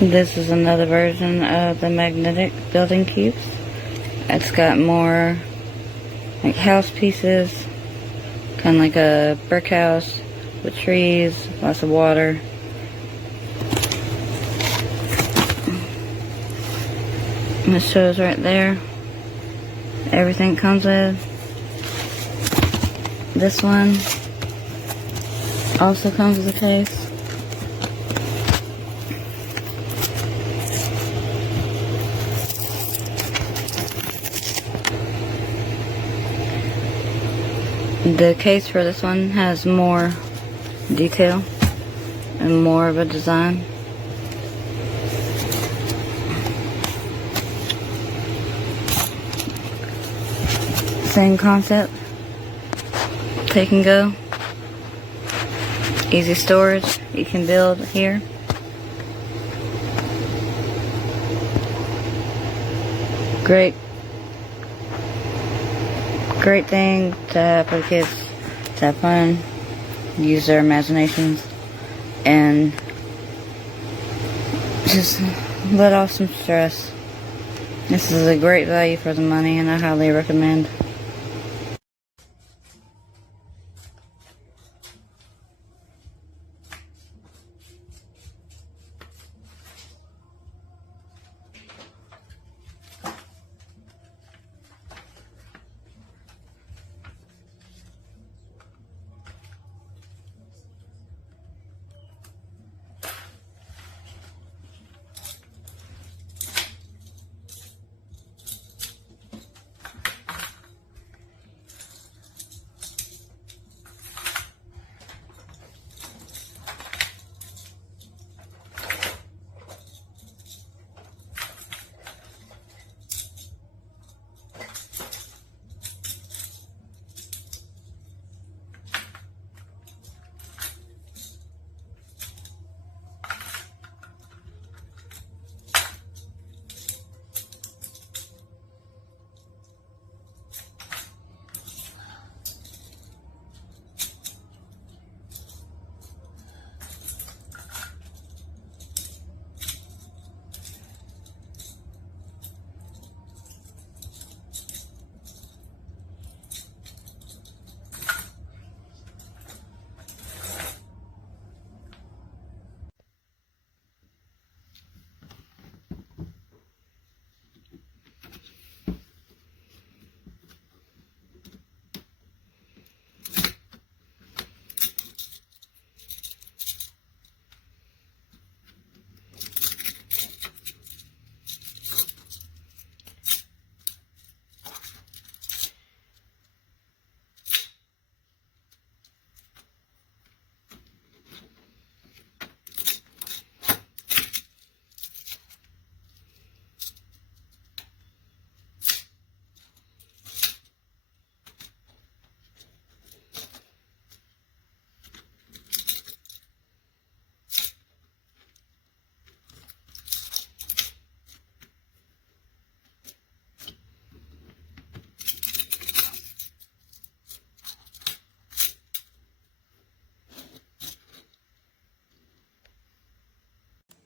This is another version of the magnetic building cubes. It's got more like house pieces, kind of like a brick house with trees, lots of water. And it shows right there everything it comes with. This one also comes with a case. The case for this one has more detail and more of a design. Same concept. Take and go. Easy storage. You can build here. Great thing to have for the kids to have fun, use their imaginations, and just let off some stress. This is a great value for the money, and I highly recommend.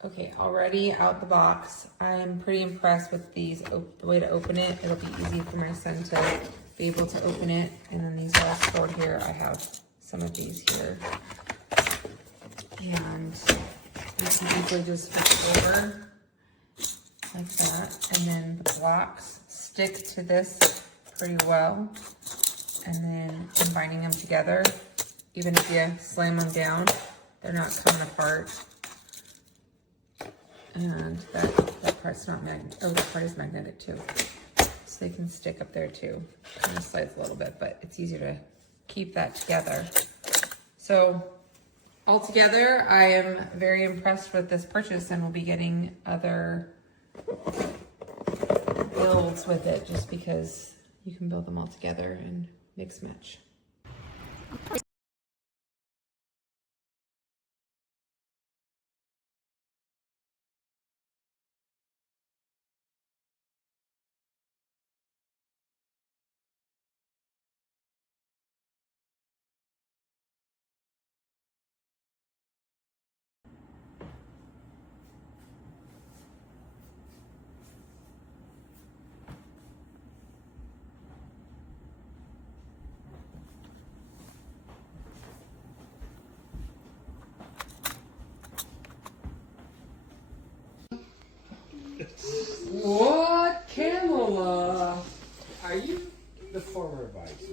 Okay, already out the box. I'm pretty impressed with these, the way to open it. It'll be easy for my son to be able to open it. And then these are all stored here. I have some of these here. And you can easily just flip it over like that. And then the blocks stick to this pretty well. And then combining them together, even if you slam them down, they're not coming apart. And that part's not magnetic. Oh, that part is magnetic too. So they can stick up there too. Kind of slides a little bit, but it's easier to keep that together. So altogether, I am very impressed with this purchase, and we'll be getting other builds with it just because you can build them all together and mix match. What, Camilla? Are you the former vice